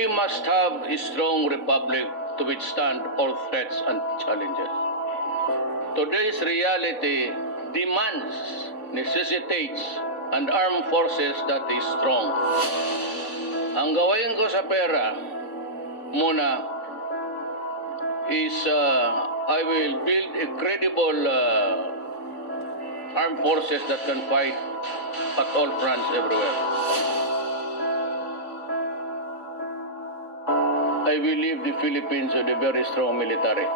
we must have a strong republic to withstand all threats and challenges. Today's reality demands, necessitates, an armed forces that is strong. Ang gawain ko sa pera muna is I will build a credible armed forces that can fight at all fronts everywhere. I will leave the Philippines with a very strong military.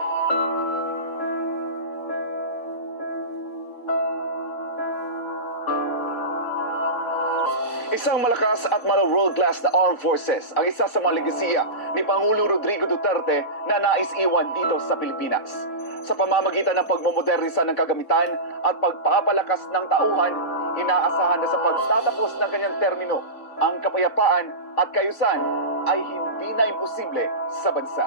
Isang malakas at world-class na armed forces ang isa sa mga legasiya ni Pangulong Rodrigo Duterte na nais iwan dito sa Pilipinas. Sa pamamagitan ng pagmamodernisa ng kagamitan at pagpapalakas ng tauhan, inaasahan na sa pagtatapos ng kanyang termino, ang kapayapaan at kayusan ay hindi na imposible sa bansa.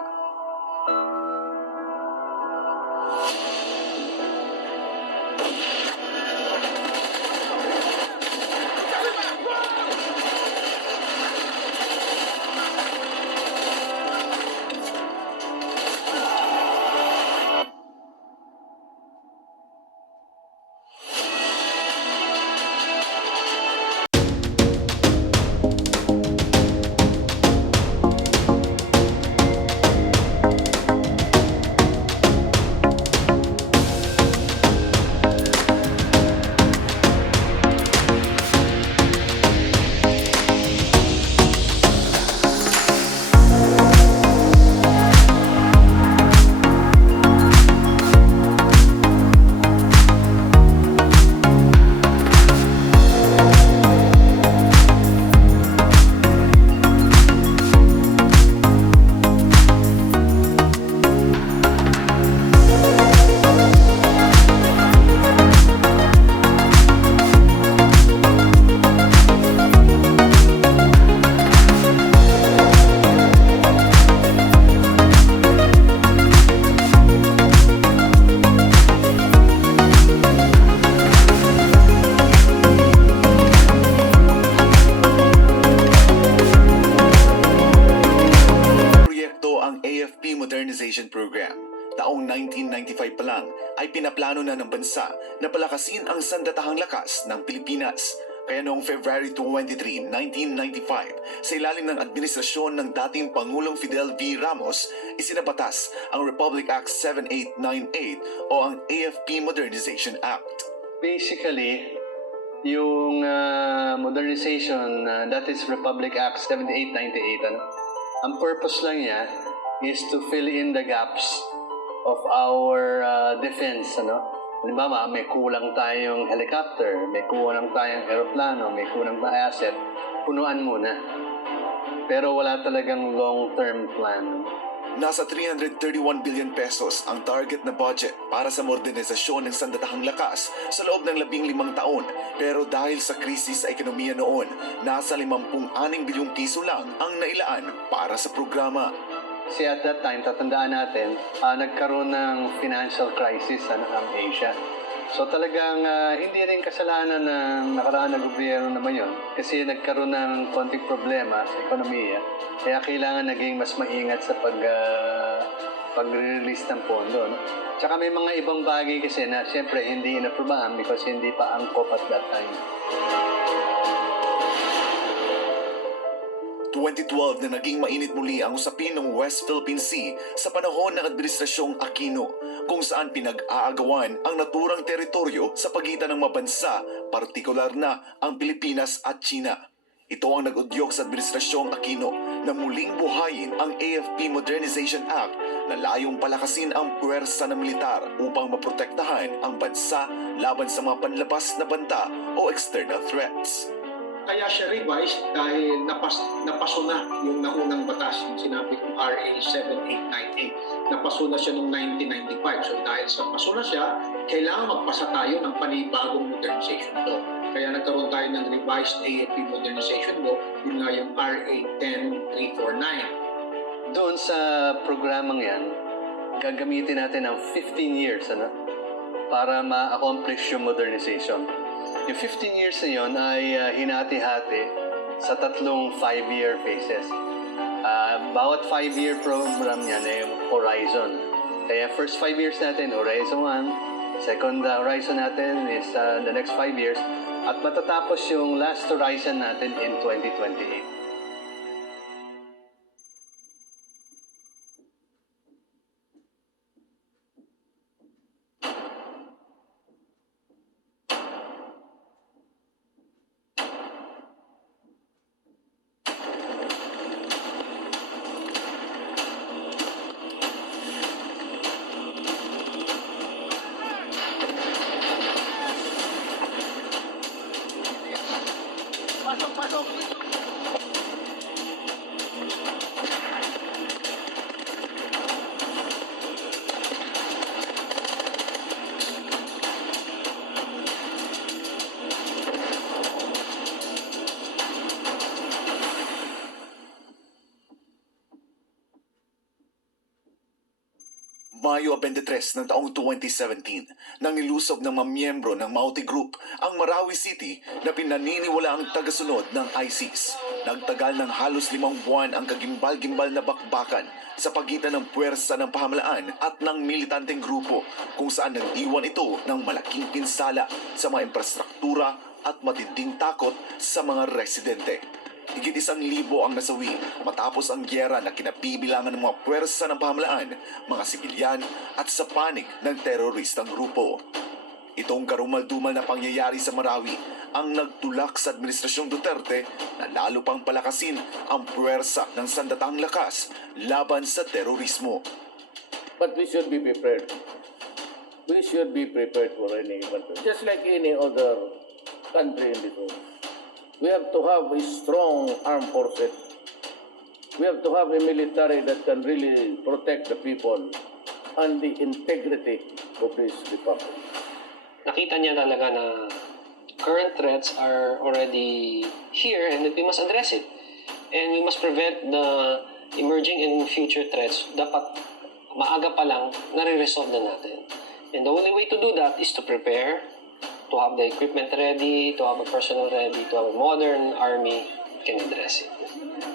Modernization Program. Taong 1995 pa lang ay pinaplano na ng bansa na palakasin ang sandatahang lakas ng Pilipinas. Kaya noong February 23, 1995, sa ilalim ng administrasyon ng dating Pangulong Fidel V. Ramos, isinabatas ang Republic Act 7898 o ang AFP Modernization Act. Basically, yung modernization, that is Republic Act 7898, ang purpose lang niya is to fill in the gaps of our defense. Halimbawa, may kulang tayong helicopter, may kulang tayong aeroplano, may kulang tayong asset, punuan muna. Pero wala talagang long-term plan. Nasa 331 billion pesos ang target na budget para sa modernisasyon ng sandatahang lakas sa loob ng 15 taon. Pero dahil sa krisis sa ekonomiya noon, nasa 56 bilyong piso lang ang nailaan para sa programa. Kasi at that time, tatandaan natin, nagkaroon ng financial crisis ang Asia. So talagang hindi rin kasalanan ng nakaraan na gobyerno naman yun. Kasi nagkaroon ng konting problema sa ekonomiya. Kaya kailangan naging mas maingat sa pag-release ng pondo. Tsaka may mga ibang bagay kasi na siyempre hindi inaprobahan because hindi pa angkop at that time. 2012 na naging mainit muli ang usapin ng West Philippine Sea sa panahon ng Administrasyong Aquino, kung saan pinag-aagawan ang naturang teritoryo sa pagitan ng mabansa, partikular na ang Pilipinas at China. Ito ang nag-udyok sa Administrasyong Aquino na muling buhayin ang AFP Modernization Act na layong palakasin ang puwersa ng militar upang maprotektahan ang bansa laban sa mga panlabas na banta o external threats. Kaya siya revised dahil napaso na yung naunang batas, yung sinabi kong RA 7898. Napaso na siya noong 1995. So dahil sa paso na siya, kailangan magpasa tayo ng panibagong modernization law. Kaya nagkaroon tayo ng revised AFP modernization law, yun nga yung RA 10349. Doon sa programang yan, gagamitin natin ng 15 years para ma-accomplish yung modernization. Yung 15 years na yun ay hinati-hati sa tatlong 5-year phases. Bawat 5-year program niyan ay horizon. Kaya first 5 years natin, Horizon 1. Second horizon natin is the next 5 years. At matatapos yung last horizon natin in 2028. Mayo 23 ng taong 2017 nang nilusob ng mga miyembro ng Mauti Group ang Marawi City na pinaniniwala ang tagasunod ng ISIS. Nagtagal ng halos 5 buwan ang kagimbal-gimbal na bakbakan sa pagitan ng puwersa ng pamahalaan at ng militanteng grupo kung saan nag-iwan ito ng malaking pinsala sa mga infrastruktura at matinding takot sa mga residente. Higit 1,000 ang nasawi matapos ang gyera na kinabibilangan ng mga puwersa ng pamahalaan, mga sibilyan at sa panig ng teroristang grupo. Itong karumal-dumal na pangyayari sa Marawi ang nagtulak sa Administrasyong Duterte na lalo pang palakasin ang puwersa ng sandatahang lakas laban sa terorismo. But we should be prepared. We should be prepared for any event. Just like any other country in the world. We have to have a strong armed forces. We have to have a military that can really protect the people and the integrity of this republic. Nakita niya talaga na current threats are already here and that we must address it. And we must prevent the emerging and future threats. Dapat maaga pa lang, nare-resolve na natin. And the only way to do that is to prepare, to have the equipment ready, to have a personnel ready, to have a modern army that can address it.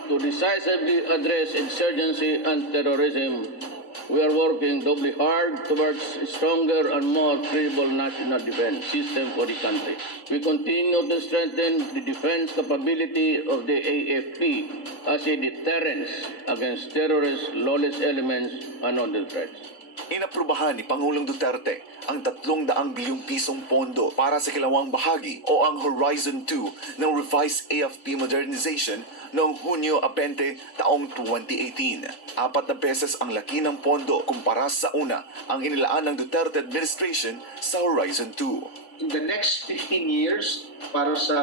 To decisively address insurgency and terrorism, we are working doubly hard towards a stronger and more credible national defense system for the country. We continue to strengthen the defense capability of the AFP as a deterrence against terrorist, lawless elements, and other threats. Inaprubahan ni Pangulong Duterte ang 300 bilyong pisong pondo para sa kilawang bahagi o ang Horizon 2 ng revised AFP modernization noong Hunyo 20 taong 2018. 4 na beses ang laki ng pondo kumpara sa una ang inilaan ng Duterte administration sa Horizon 2. In the next 15 years, para sa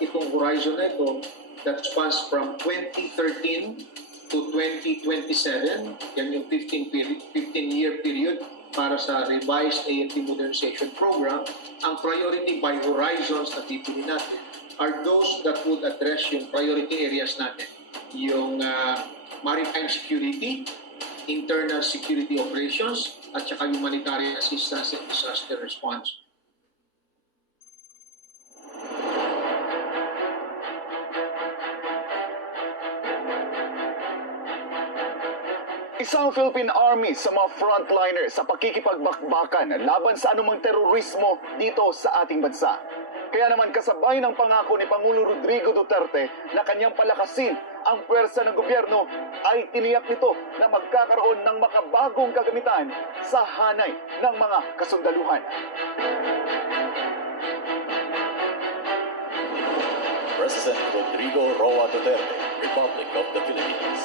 itong horizon na ito, that spans from 2013 to 2027, yan yung 15-year period para sa revised AFP modernization program. Ang priority by horizons na pipili natin are those that would address yung priority areas natin. Yung maritime security, internal security operations, at saka humanitarian assistance and disaster response. Isang Philippine Army sa mga frontliners sa pakikipagbakbakan laban sa anumang terorismo dito sa ating bansa. Kaya naman kasabay ng pangako ni Pangulo Rodrigo Duterte na kanyang palakasin ang puwersa ng gobyerno ay tiniyak nito na magkakaroon ng makabagong kagamitan sa hanay ng mga kasundaluhan. President Rodrigo Roa Duterte, Republic of the Philippines.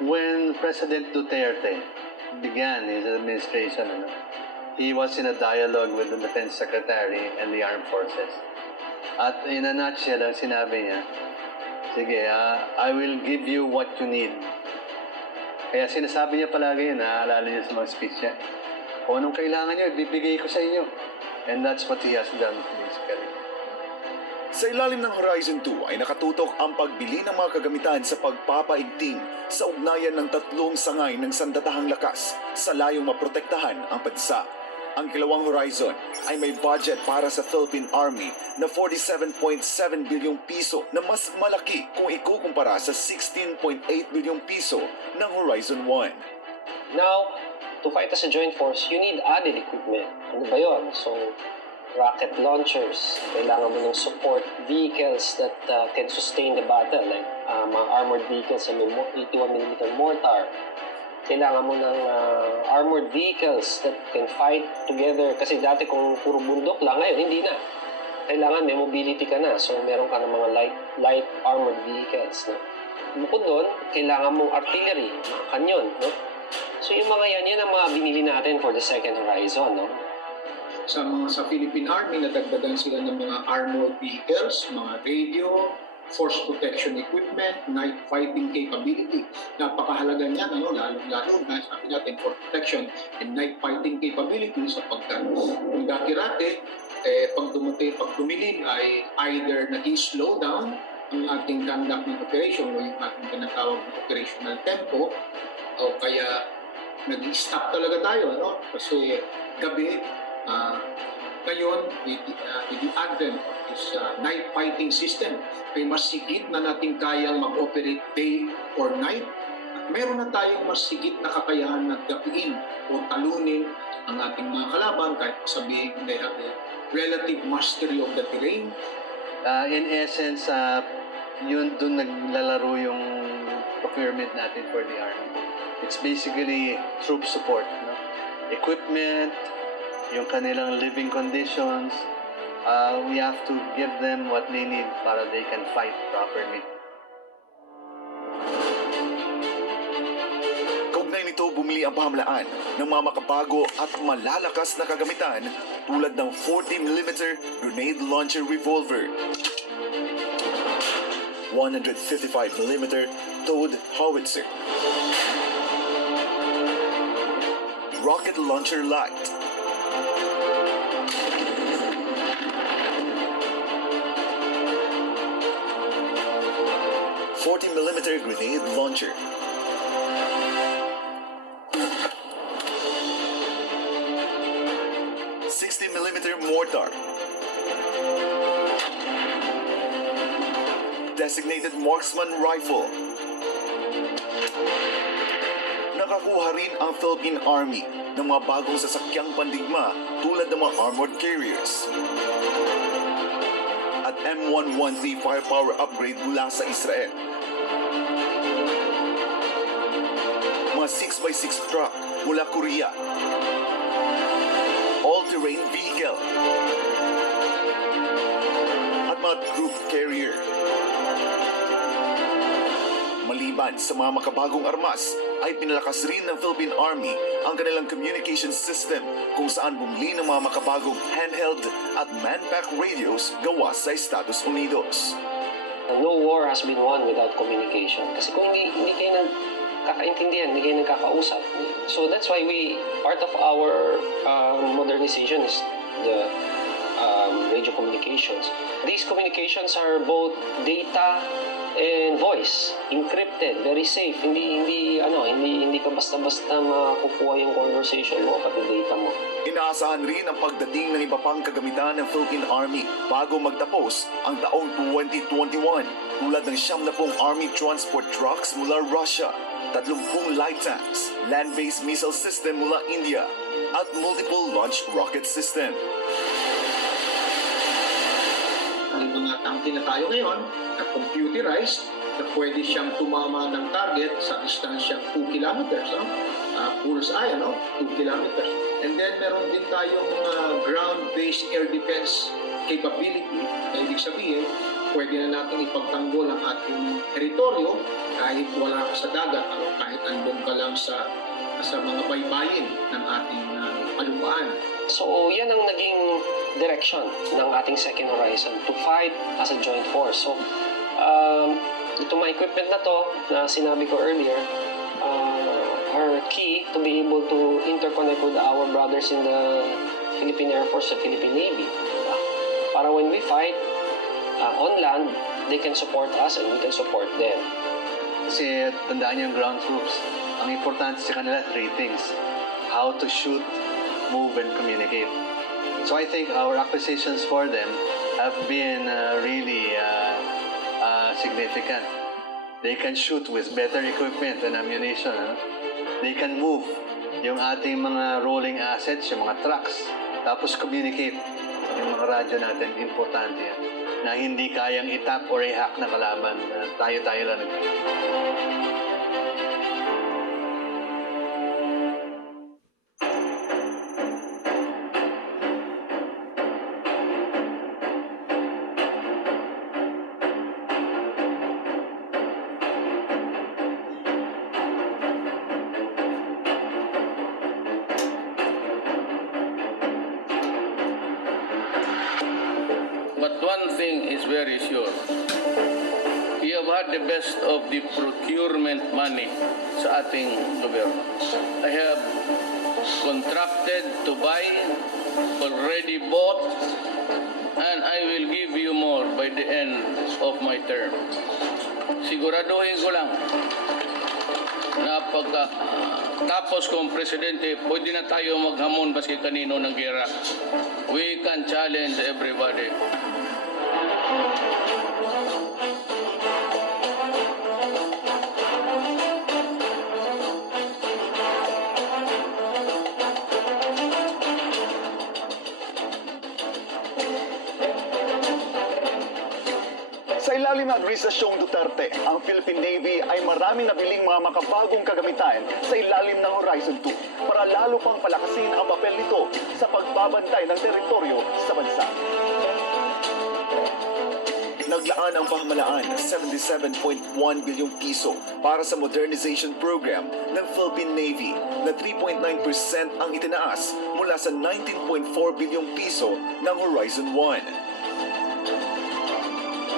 When President Duterte began his administration, he was in a dialogue with the Defense Secretary and the Armed Forces. At in a nutshell, ang sinabi niya, sige, I will give you what you need. Kaya sinasabi niya palagi, naaalala niya sa mga speech niya, kung anong kailangan niyo, ibibigay ko sa inyo. And that's what he has done basically. Sa ilalim ng Horizon 2 ay nakatutok ang pagbili ng mga kagamitan sa pagpapaigting sa ugnayan ng 3 sangay ng sandatahang lakas sa layong maprotektahan ang bansa. Ang Kilawang Horizon ay may budget para sa Philippine Army na 47.7 bilyong piso na mas malaki kung ikukumpara sa 16.8 bilyong piso ng Horizon 1. Now, to fight as a joint force, you need added equipment. Ano ba yun? So, rocket launchers, kailangan mo ng support vehicles that can sustain the battle, like mga armored vehicles na may 81mm mortar. Kailangan mo ng armored vehicles that can fight together. Kasi dati kung puro bundok lang, ngayon hindi na. Kailangan may mobility ka na. So meron ka ng mga light armored vehicles. No? Bukod doon, kailangan mong artillery, mga kanyon. No? So yung mga yan ang mga binili natin for the second horizon. No? Sa Philippine Army, nadagdagan sila ng mga armored vehicles, mga radio, force protection equipment, night fighting capability. Napakahalaga niyan, lalo na sabi natin for protection and night fighting capability sapagkat kung dati-rate, pag dumilim ay either nag-slow down ang ating conduct ng operation o yung ating tinatawag na operational tempo o kaya nag-stop talaga tayo, kasi gabi, ngayon, with the advent of this night fighting system, ay mas sigit na natin kayang mag-operate day or night. At meron na tayong mas sigit na kakayahan na gapiin o talunin ang ating mga kalaban kahit sabihin they have a relative mastery of the terrain. In essence, yun dun naglalaro yung procurement natin for the Army. It's basically troop support. No? Equipment, yung kanilang living conditions, we have to give them what they need para they can fight properly. Kaugnay nito, bumili ang pamahalaan ng mga makabago at malalakas na kagamitan tulad ng 40mm grenade launcher revolver, 155mm towed howitzer, rocket launcher light, .40mm grenade launcher, 60mm mortar, designated marksman rifle. Nakakuha rin ang Philippine Army ng mga bagong sasakyang pandigma tulad ng mga armored carriers at M113 firepower upgrade mula sa Israel. Mga 6x6 truck mula Korea, all-terrain vehicle, at mga troop carrier. Maliban sa mga makabagong armas, ay pinalakas rin ng Philippine Army ang kanilang communication system kung saan bumili ng mga makabagong handheld at man-pack radios gawa sa Estados Unidos. No war has been won without communication. Kasi kung hindi kayo nagkakaintindihan, hindi kayo nagkakausap. So that's why part of our modernization is the radio communications. These communications are both data and voice, encrypted, very safe. Hindi ka basta-basta makukuha yung conversation mo pati data mo. Inaasahan rin ang pagdating ng iba pang kagamitan ng Philippine Army bago magtapos ang taong 2021 tulad ng 70 Army transport trucks mula Russia, 30 light tanks, land-based missile system mula India, at multiple launch rocket system. May mga tangke na tayo ngayon na computerized na pwede siyang tumama ng target sa distansyang 2 kilometers. Bullseye, 2 kilometers. And then meron din tayong ground-based air defense capability. Na ibig sabihin, pwede na natin ipagtanggol ang ating teritoryo kahit wala ka sa dagat, kahit andun ka lang sa mga baybayin ng ating kalupaan. So, yan ang naging direction ng ating second horizon, to fight as a joint force. So, itong mga equipment na to, na sinabi ko earlier, are key to be able to interconnect with our brothers in the Philippine Air Force, the Philippine Navy. Para when we fight on land, they can support us and we can support them. Kasi tandaan niyo yung ground troops, ang importante sa kanila, 3 things. How to shoot, move and communicate. So I think our acquisitions for them have been really significant. They can shoot with better equipment and ammunition. They can move yung ating mga rolling assets, yung mga trucks, tapos communicate. Yung mga radyo natin, importante yan. Na hindi kayang itap or i-hack na kalaban. Tayo-tayo lang. But one thing is very sure. We have had the best of the procurement money sa ating gobyerno. I have contracted to buy, already bought, and I will give you more by the end of my term. Siguraduhin ko lang na pagka tapos kong presidente, pwede na tayo maghamon baski kanino ng gera. We can challenge everybody. Sa ilalim ng administrasyong Duterte, ang Philippine Navy ay maraming nabiling mga makabagong kagamitan sa ilalim ng Horizon 2 para lalo pang palakasin ang papel nito sa pagbabantay ng teritoryo sa bansa. Naglaan ang pamahalaan ng 77.1 bilyong piso para sa modernization program ng Philippine Navy na 3.9% ang itinaas mula sa 19.4 bilyong piso ng Horizon 1.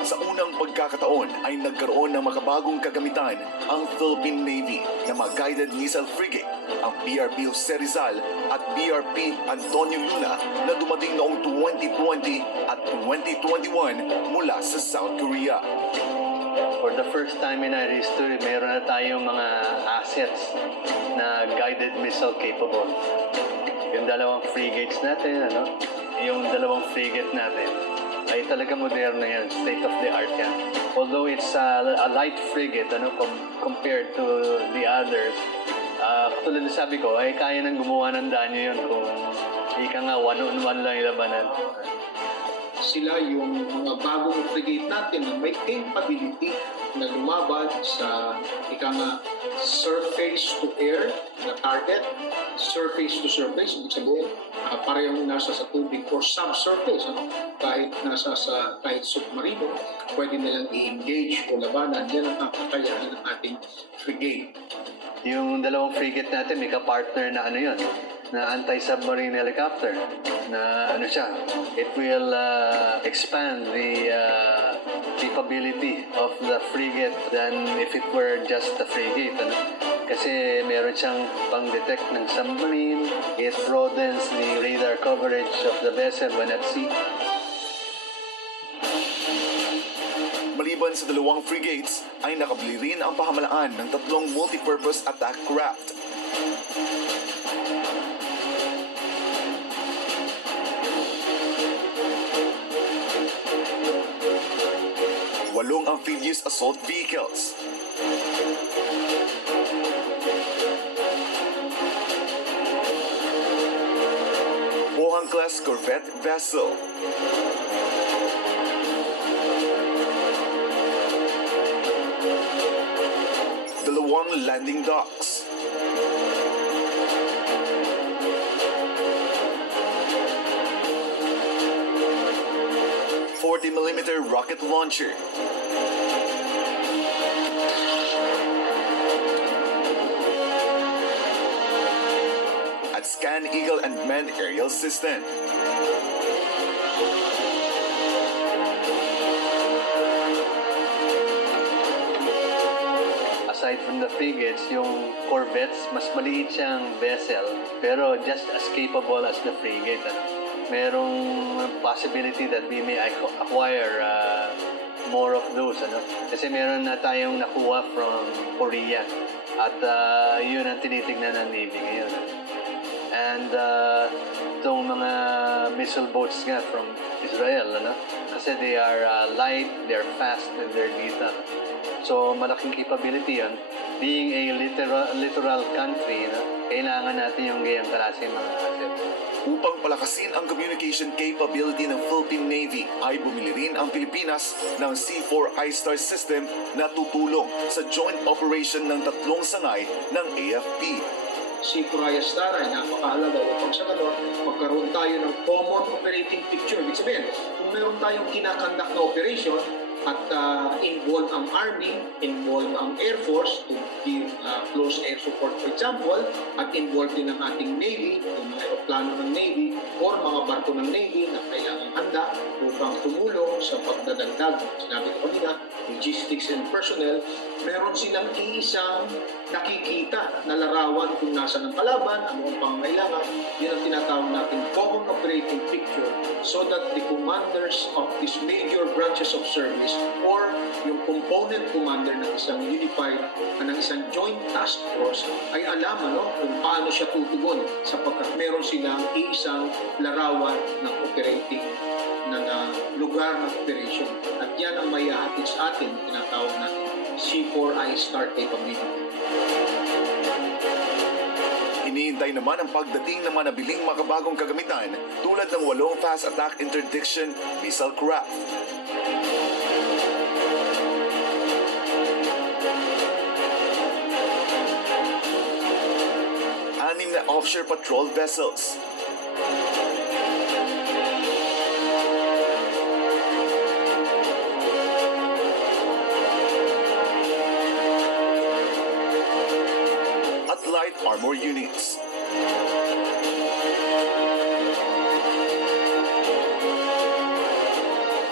Sa unang pagkakataon ay nagkaroon ng makabagong kagamitan ang Philippine Navy na mga guided missile frigate, ang BRP Jose Rizal at BRP Antonio Luna na dumating noong 2020 at 2021 mula sa South Korea. For the first time in our history, meron na tayong mga assets na guided missile capable. Yung dalawang frigates natin, yung dalawang frigate natin, ay talaga moderno yan, state of the art yan. Although it's a light frigate compared to the others, katulad na sabi ko, ay kaya nang gumawa ng danyo yun kung ika nga one-on-one lang yung labanan. Sila yung mga bagong frigate natin na may capability na lumaban sa surface to air na target, surface to surface, ibig sabihin, parehong nasa sa tubig or subsurface, kahit submarino, pwede nilang i-engage o labanan. Yan ang kakayahan ng ating frigate. Yung dalawang frigate natin, may ka-partner na yun, na anti-submarine helicopter, na siya, it will expand the capability of the frigate than if it were just a frigate. Kasi meron siyang pang-detect ng submarine, it broadens the radar coverage of the vessel when at sea. Maliban sa dalawang frigates, ay nakabili rin ang pamahalaan ng tatlong multipurpose attack craft. Walong amphibious assault vehicles. Pohang-class corvette vessel. Dalawang landing docks. .40mm rocket launcher. At Scan Eagle and manned aerial system. Aside from the frigates, yung corvettes, mas maliit siyang vessel, pero just as capable as the frigate. Merong possibility that we may acquire more of those. Kasi meron na tayong nakuha from Korea at yun ang tinitignan ng Navy ngayon. And itong mga missile boats nga from Israel, ano? Kasi they are light, they're fast, and they're lethal. So malaking capability yun. Being a littoral country, kailangan natin yung gayang klase mga assets. Upang palakasin ang communication capability ng Philippine Navy ay bumili rin ang Pilipinas ng C4 I-STAR system na tutulong sa joint operation ng tatlong sangay ng AFP. Si Puraya Star ay napakahalaga upang sa ganun magkaroon tayo ng common operating picture. Ibig sabihin, kung meron tayong kinakandak na operation at involve ang Army, involve ang Air Force to give close air support for example, at involve din ang ating Navy, yung mga aeroplano ng Navy or mga barko ng Navy na kailangang handa upang tumulong sa pagdadagdag, sinabi ko kanina, logistics and personnel, meron silang iisang nakikita na larawan kung nasa ng kalaban, ano ang pangangailangan. Yan ang tinatawag natin common operating picture so that the commanders of these major branches of service or yung component commander ng isang unified, ng isang joint task force ay alam kung paano siya tutugon sapagkat meron silang iisang larawan ng operating ng lugar ng operation. At yan ang may hahatid sa atin, tinatawag natin C4I STAR capability. Iniintay naman ang pagdating ng manabiling makabagong kagamitan tulad ng 8 fast attack interdiction missile craft. 6 na offshore patrol vessels. At light armor units.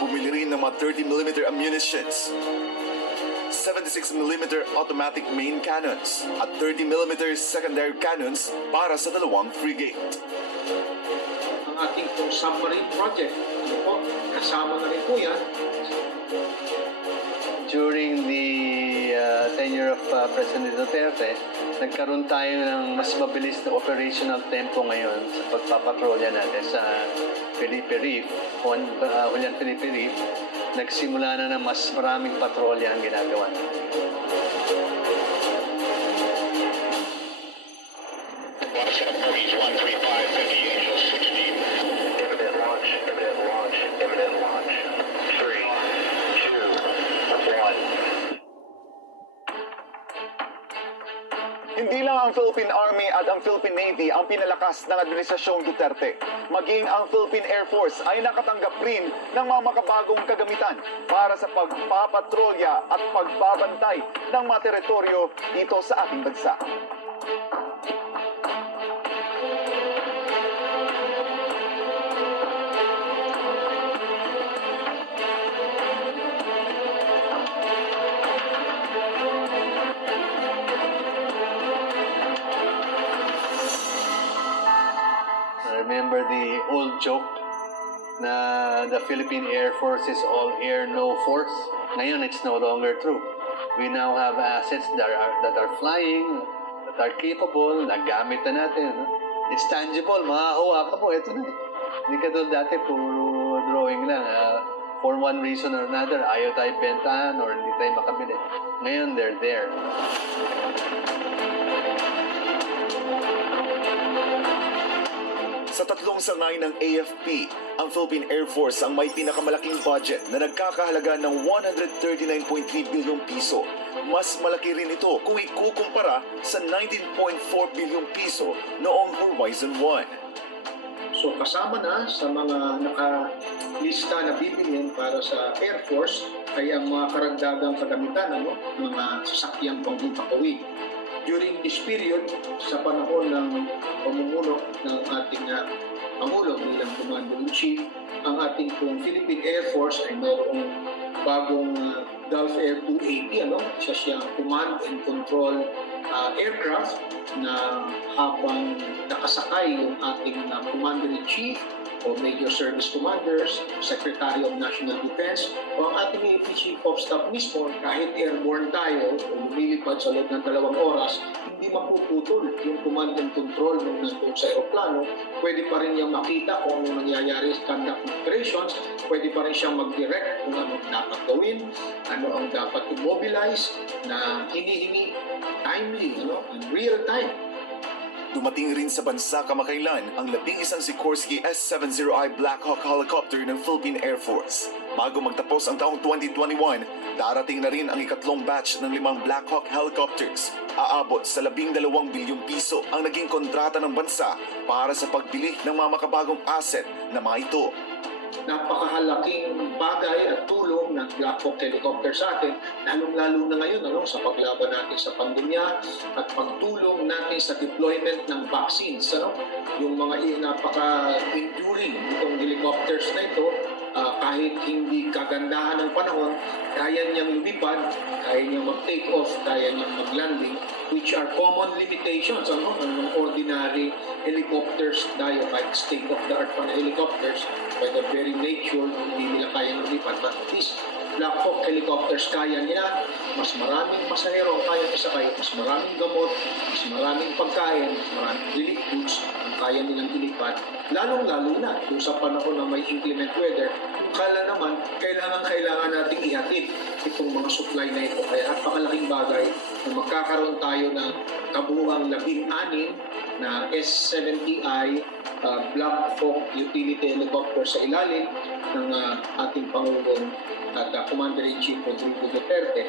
Bumili rin ng mga 30mm ammunitions, 76mm automatic main cannons at 30mm secondary cannons para sa 2 frigate. Ang ating pong submarine project, kasama na rin po yan. During the tenure of President Duterte, nagkaroon tayo ng mas mabilis na operational tempo ngayon sa pagpapatrolya natin sa Felipe Reef, Julian Felipe Reef. Nagsimula na ng mas maraming patrolya ang ginagawa natin. Hindi lang ang Philippine Army at ang Philippine Navy ang pinalakas ng Administrasyong Duterte. Maging ang Philippine Air Force ay nakatanggap rin ng mga makabagong kagamitan para sa pagpapatrolya at pagbabantay ng mga teritoryo dito sa ating bansa. Remember the old joke na the Philippine Air Force is all air, no force? Ngayon, it's no longer true. We now have assets that are flying, that are capable, nagamit na natin. It's tangible, mahahawakan mo, ito na. Hindi ka doon dati, puro drawing lang. For one reason or another, ayaw tayo bentahan or hindi tayo makabili. Ngayon, they're there. Sa 3 sangay ng AFP, ang Philippine Air Force ang may pinakamalaking budget na nagkakahalaga ng 139.3 bilyong piso. Mas malaki rin ito kung ikukumpara sa 19.4 bilyong piso noong Horizon 1. So kasama na sa mga nakalista na bibilhin para sa Air Force ay ang mga karagdagang kagamitan, mga sasakyang panghimpapawid. During this period, sa panahon ng pamumuno ng ating Pangulo bilang Commander-in-Chief, ang ating Philippine Air Force ay mayroong bagong Gulf Air 280, siya siyang command and control aircraft na habang nakasakay yung ating Commander-in-Chief o Major Service Commanders, Secretary of National Defense, o ang ating AFP Chief of Staff mismo, kahit airborne tayo o lumilipad sa loob ng 2 oras, hindi mapuputol yung command and control nung nandun sa aeroplano. Pwede pa rin niyang makita kung ano nangyayari sa conduct of operations, pwede pa rin siyang mag-direct kung ano dapat gawin, ano ang dapat immobilize na hinihingi timely, in real time. Dumating rin sa bansa kamakailan ang 11 Sikorsky S-70I Black Hawk helicopter ng Philippine Air Force. Bago magtapos ang taong 2021, darating na rin ang ikatlong batch ng 5 Black Hawk helicopters. Aabot sa 12 bilyong piso ang naging kontrata ng bansa para sa pagbili ng mga makabagong asset na mga ito. Napakahalaking bagay at tulong ng Black Hawk helicopter sa atin, lalong-lalo na ngayon sa paglaban natin sa pandemya at pagtulong natin sa deployment ng vaccines. Yung mga napaka-enduring itong helicopters na ito, kahit hindi kagandahan ng panahon, kaya niyang lumipad, kaya niyang mag-take off, kaya niyang mag-landing, which are common limitations ng ordinary helicopters tayo, kahit state-of-the-art pa na helicopters, by the very nature, hindi nila kaya lumipad. But these Black Hawk helicopters, kaya nila, mas maraming pasahero ang kaya isakay, mas maraming gamot, mas maraming pagkain, mas maraming relief goods ang kaya nilang ilipad, lalong-lalo na kung sa panahon na may inclement weather, kung kala naman, kailangan nating ihatid itong mga supply na ito. Kaya napakalaking bagay na magkakaroon tayo ng kabuuang 16 na S-70I Black Hawk utility helicopter sa ilalim ng ating Pangulong at Commander-in-Chief Rodrigo Duterte.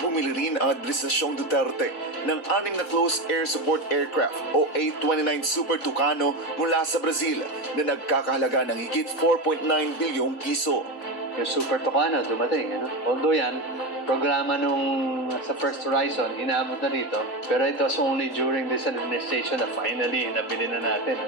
Bumili rin ang Administrasyong Duterte ng 6 na Close Air Support Aircraft o A-29 Super Tucano mula sa Brazil na nagkakahalaga ng higit 4.9 bilyong piso. Yung Super Tucano dumating. Although yan, programa nung sa First Horizon, inaabot na dito. Pero it was only during this administration na finally nabili na natin.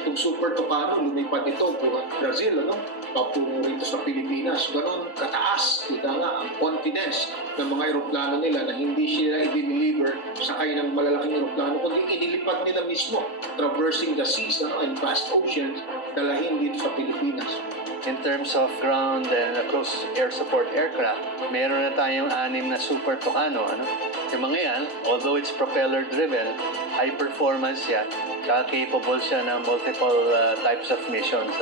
Itong Super Tucano, lumipad ito buhat Brazil, papungo rito sa Pilipinas. Ganon kataas, kita nga, ang confidence ng mga aeroplano nila na hindi sila i-deliver sakay ng malalaking aeroplano, kundi inilipad nila mismo, traversing the seas and vast oceans, dalahin dito sa Pilipinas. In terms of ground and close air support aircraft, meron na tayong 6 na Super Tucano. Yung mga yan, although it's propeller driven, high performance yan, kaya capable siya ng multiple types of missions.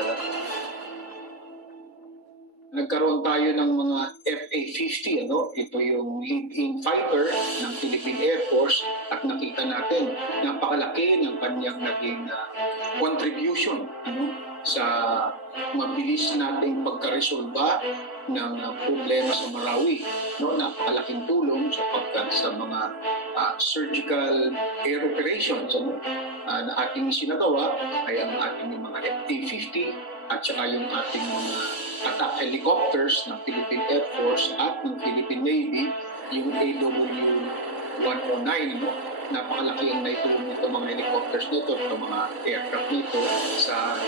Nagkaroon tayo ng mga FA-50, ito yung lead-in fighter ng Philippine Air Force, at nakita natin napakalaki ng kanyang naging contribution sa mabilis nating pagkaresolba ng problema sa Marawi. Napakalaking tulong sapagkat sa mga surgical air operations na ating sinagawa ay ang ating mga FA-50 at saka yung ating mga attack helicopters ng Philippine Air Force at ng Philippine Navy, yung AW-109, napakalaki ang naitulong nito mga helicopters nito at mga aircraft nito sa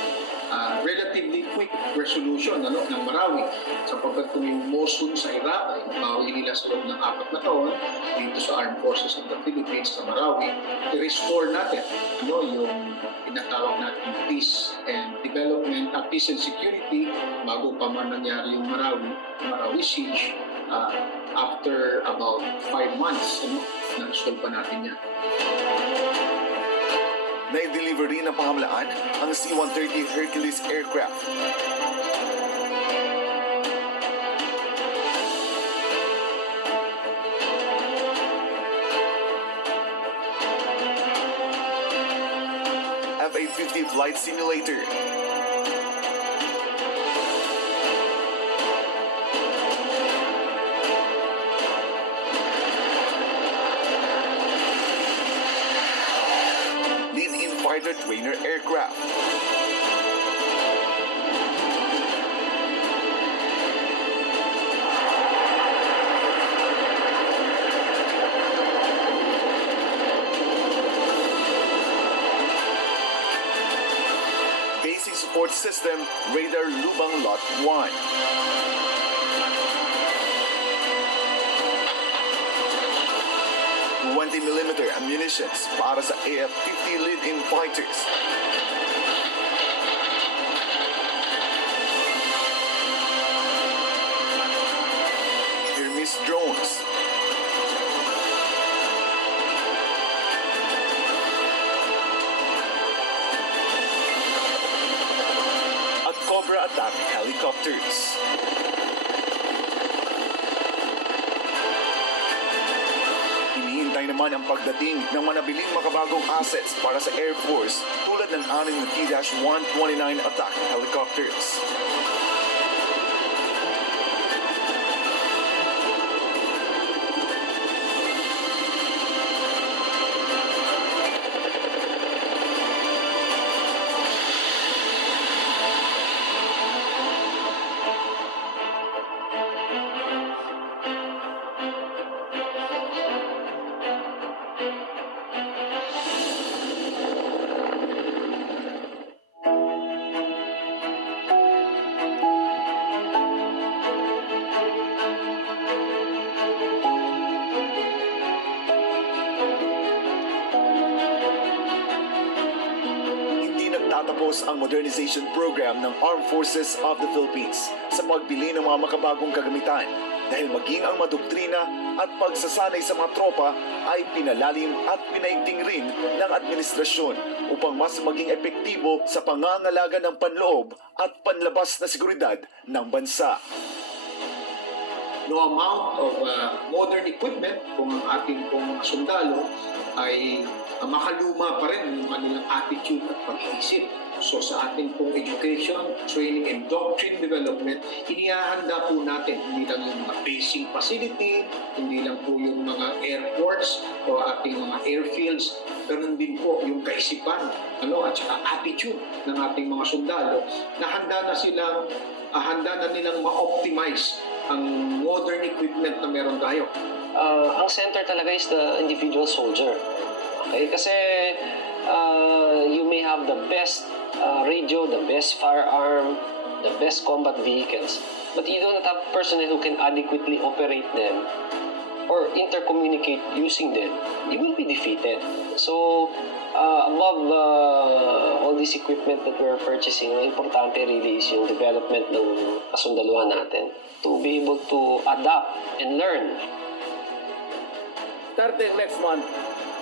relatively quick resolution ng Marawi. Sapagkat kung yung Mosul sa Iraq ay nabawi nila sa loob ng 4 na taon dito sa Armed Forces of the Philippines sa Marawi, i-restore natin yung tinatawag natin peace and development, peace and security bago pa man nangyari yung Marawi siege. After about 5 months, na-resolve pa natin yan. Na-deliver rin ng pamahalaan ang C-130 Hercules aircraft. FA-50 flight simulator. Fighter trainer aircraft. Basic support system, radar Lubang Lot 1. 20mm ammunitions para sa AF-50 lead-in fighters. contra-attack helicopters. Hinihintay naman ang pagdating ng manabiling makabagong assets para sa Air Force tulad ng 6 na T-129 attack helicopters. Tatapos ang modernization program ng Armed Forces of the Philippines sa pagbili ng mga makabagong kagamitan dahil maging ang madoktrina at pagsasanay sa mga tropa ay pinalalim at pinaigting rin ng administrasyon upang mas maging epektibo sa pangangalaga ng panloob at panlabas na seguridad ng bansa. No amount of modern equipment kung ang ating pong sundalo ay makaluma pa rin yung kanilang attitude at pag-iisip. So sa ating pong education, training, and doctrine development, inihahanda po natin hindi lang yung mga basing facility, hindi lang po yung mga airports o ating mga airfields, ganun din po yung kaisipan at saka attitude ng ating mga sundalo na handa na nilang ma-optimize ang modern equipment na meron tayo. Ang center talaga is the individual soldier. Okay? Kasi you may have the best radio, the best firearm, the best combat vehicles, but you don't have personnel who can adequately operate them or intercommunicate using them, you will be defeated. So, above all this equipment that we're purchasing, ang importante really is yung development ng kasundaluhan natin to be able to adapt and learn. Starting next month,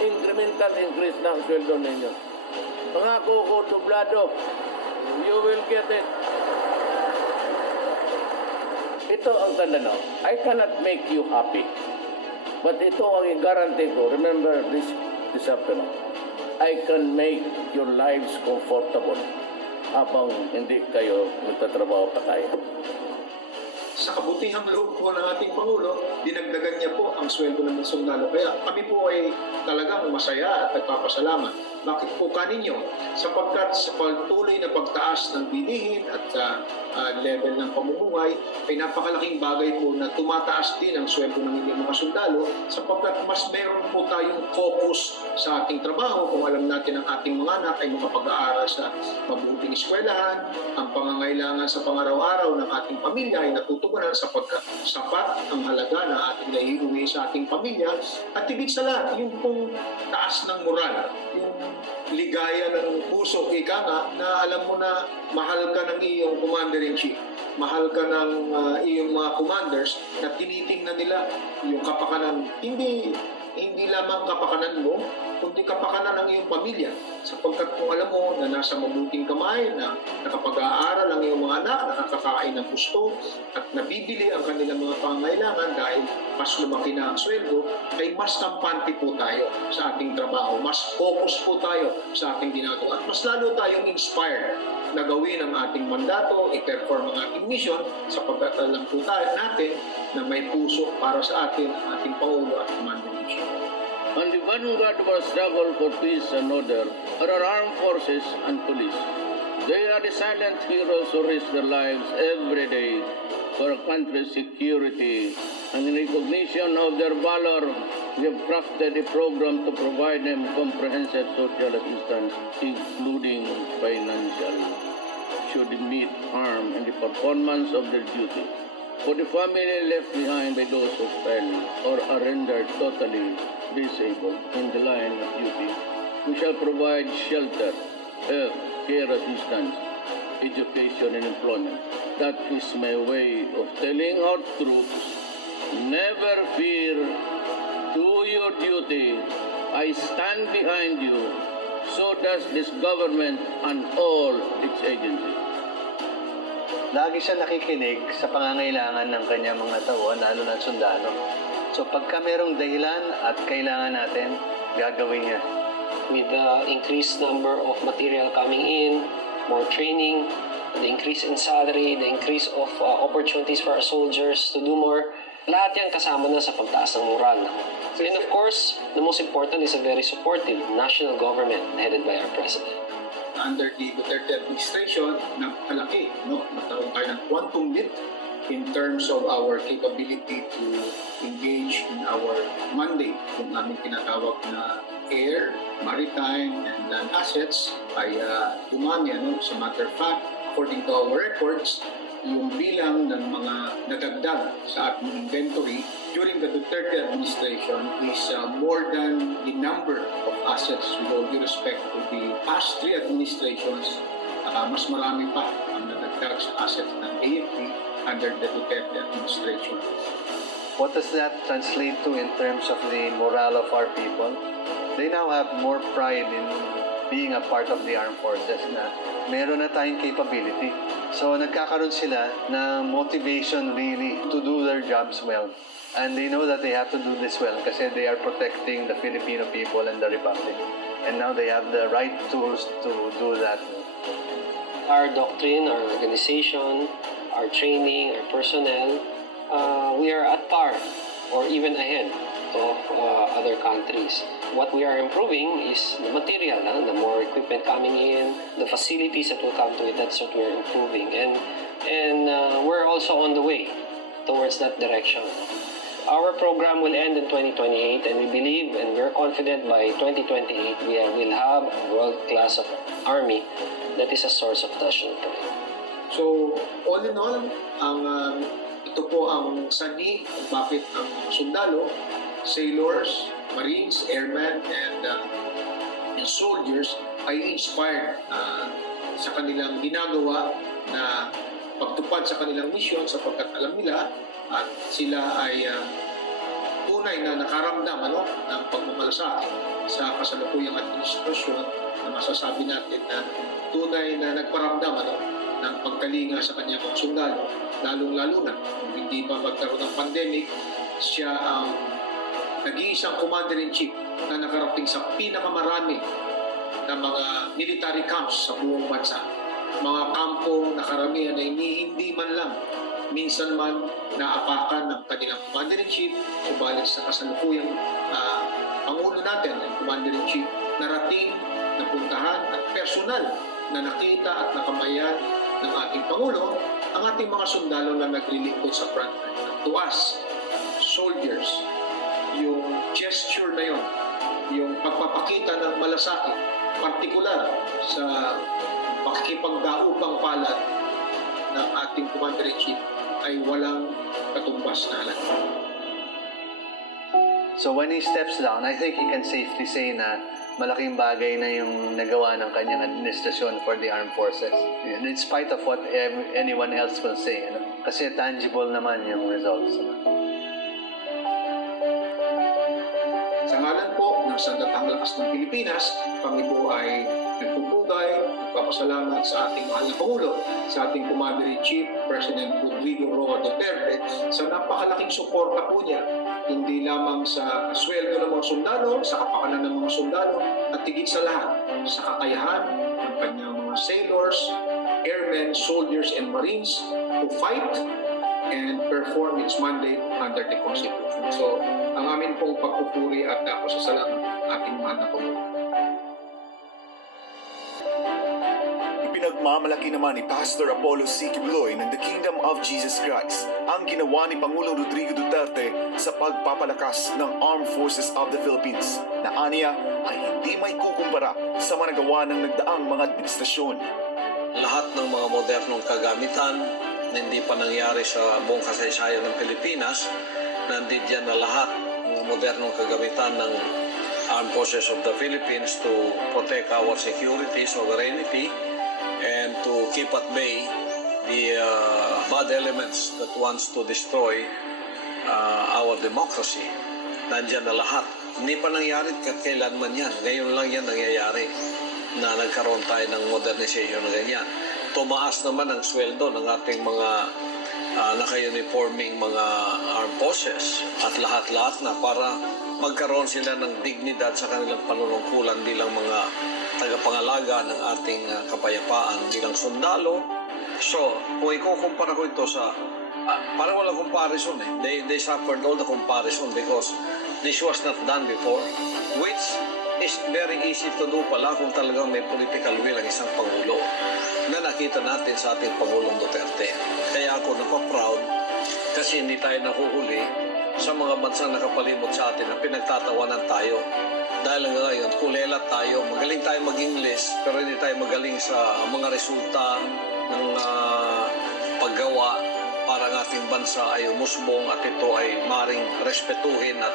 incremental increase na ang sweldo ninyo. Pangako ko, dublado. You will get it. Ito ang tanda I cannot make you happy. But ito ang i-guarantee ko. Remember this afternoon. I can make your lives comfortable habang hindi kayo nagtatrabaho pa tayo. Sa kabutihang loob po ng ating Pangulo, dinagdagan niya po ang sweldo ng mga sundalo. Kaya kami po ay talagang masaya at nagpapasalamat. Bakit po kaninyo? Sapagkat sa patuloy na pagtaas ng bilihin at level ng pamumuhay, ay napakalaking bagay po na tumataas din ang sweldo ng inyong mga sundalo sapagkat mas meron po tayong focus sa ating trabaho kung alam natin ang ating mga anak ay makapag-aaral sa mabuting eskwelahan, ang pangangailangan sa pangaraw-araw ng ating pamilya ay natutugunan sapagkat sapat ang halaga na ating naiuwi sa ating pamilya at higit sa lahat, yung pong taas ng moral, yung ligaya ng puso, ika nga, na alam mo na mahal ka ng iyong commander-in-chief, mahal ka ng iyong mga commanders na tinitingnan nila yung kapakanan, hindi lamang kapakanan mo, kundi kapakanan ng iyong pamilya. Sapagkat kung alam mo na nasa mabuting kamay, na nakapag-aaral ang iyong mga anak, nakakakain ng gusto, at nabibili ang kanilang mga pangangailangan dahil mas lumaki na ang sweldo, ay mas kampante po tayo sa ating trabaho, mas focus po tayo sa ating ginagawa, at mas lalo tayong inspired na gawin ang ating mandato, i-perform ang ating mission, sapagkat alam po natin na may puso para sa atin ang ating Pangulo at Commander-in-Chief. On the vanguard of our struggle for peace and order are our armed forces and police. They are the silent heroes who risk their lives every day for our country's security. And in recognition of their valor, we have crafted a program to provide them comprehensive social assistance, including financial, should they meet harm in the performance of their duty. For the family left behind by those who fell or are rendered totally disabled in the line of duty, we shall provide shelter, health, care assistance, education, and employment. That is my way of telling our troops, never fear, do your duty, I stand behind you, so does this government and all its agencies. lagi siya nakikinig sa pangangailangan ng kanyang mga tauhan, lalo na sundalo. So pagka merong dahilan at kailangan natin, gagawin niya. With the increased number of material coming in, more training, the increase in salary, the increase of opportunities for our soldiers to do more, lahat yan kasama na sa pagtaas ng moral. And of course, the most important is a very supportive national government headed by our President. Under the Duterte administration, napakalaki, no? Nagkaroon tayo ng quantum leap in terms of our capability to engage in our mandate, yung aming tinatawag na air, maritime, and land assets ay dumami. Sa matter of fact, according to our records, yung bilang ng mga nadagdag sa ating inventory during the Duterte administration is more than the number of assets with all due respect to the past three administrations. Mas marami pa ang nadagdag sa assets ng AFP under the Duterte administration. What does that translate to in terms of the morale of our people? They now have more pride in being a part of the armed forces na meron na tayong capability. So nagkakaroon sila ng motivation really to do their jobs well. And they know that they have to do this well kasi they are protecting the Filipino people and the Republic. And now they have the right tools to do that. Our doctrine, our organization, our training, our personnel, we are at par or even ahead of other countries. What we are improving is the material, the more equipment coming in, the facilities that will come to it, that's what we're improving. And we're also on the way towards that direction. Our program will end in 2028 and we believe and we're confident by 2028 we will have a world-class of army that is a source of national pride. So, all in all, ito po ang sanhi kung bakit ang mga sundalo, sailors, marines, airmen, and soldiers ay inspired sa kanilang ginagawa na pagtupad sa kanilang misyon sapagkat alam nila at sila ay tunay na nakaramdam ng pagmamalasakit sa kasalukuyang administrasyon na masasabi natin na tunay na nagparamdam ng pagkalinga sa kanyang mga sundalo, lalong-lalo na kung hindi pa magkaroon ng pandemic, siya ang nag-iisang commander-in-chief na nakarating sa pinakamarami na mga military camps sa buong bansa. Mga kampo na karamihan ay hindi man lang minsan man naapakan ng kanilang commander-in-chief, subalit sa kasalukuyang Pangulo natin, ang commander-in-chief, narating, napuntahan at personal na nakita at nakamayan ng ating Pangulo ang ating mga sundalo na naglilingkod sa frontline. To us, soldiers, yung gesture na yun, yung pagpapakita ng malasakit, partikular sa pakikipagdaupang palad ng ating commander-in-chief ay walang katumbas na halaga. So when he steps down, I think he can safely say na malaking bagay na yung nagawa ng kanyang administrasyon for the armed forces. In spite of what anyone else will say. Kasi tangible naman yung results. Sa ngalan po ng Sandatang Lakas ng Pilipinas, kami po ay nagpupugay, nagpapasalamat sa ating mahal na Pangulo, sa ating Commander-in-Chief, President Rodrigo Roa Duterte, sa napakalaking suporta po niya, hindi lamang sa sweldo ng mga sundalo, sa kapakanan ng mga sundalo, at higit sa lahat, sa kakayahan ng kanyang mga sailors, airmen, soldiers, and marines to fight and perform its mandate under the Constitution. So, ang amin pong pagpupuri at pasasalamat ating mahal na Pangulo. Ipinagmamalaki naman ni Pastor Apollo C. Quibloy ng The Kingdom of Jesus Christ ang ginawa ni Pangulong Rodrigo Duterte sa pagpapalakas ng Armed Forces of the Philippines na aniya ay hindi may kukumpara sa mga nagawa ng nagdaang mga administrasyon. Lahat ng mga modernong kagamitan na hindi pa nangyari sa buong kasaysayan ng Pilipinas, nandiyan na lahat ng modernong kagamitan ng Armed Forces of the Philippines to protect our security, sovereignty, and to keep at bay the bad elements that wants to destroy our democracy. Nandiyan na lahat. Hindi pa nangyari kailanman yan. Ngayon lang yan nangyayari na nagkaroon tayo ng modernization na ganyan. tumaas naman ang sweldo ng ating mga naka-uniforming mga armed forces at lahat-lahat na para magkaroon sila ng dignidad sa kanilang panunungkulan bilang mga tagapangalaga ng ating kapayapaan bilang sundalo. So, kung ikukumpara ko ito sa parang walang comparison eh. They suffered all the comparison because this was not done before, which is very easy to do pala kung talagang may political will ang isang Pangulo na nakita natin sa ating Pangulong Duterte. Kaya ako napaproud kasi hindi tayo nahuhuli sa mga bansang nakapalimot sa atin na pinagtatawanan tayo. Dahil hanggang ngayon, kulelat tayo, magaling tayo mag-English, pero hindi tayo magaling sa mga resulta ng paggawa para ang ating bansa ay umusbong at ito ay maring respetuhin at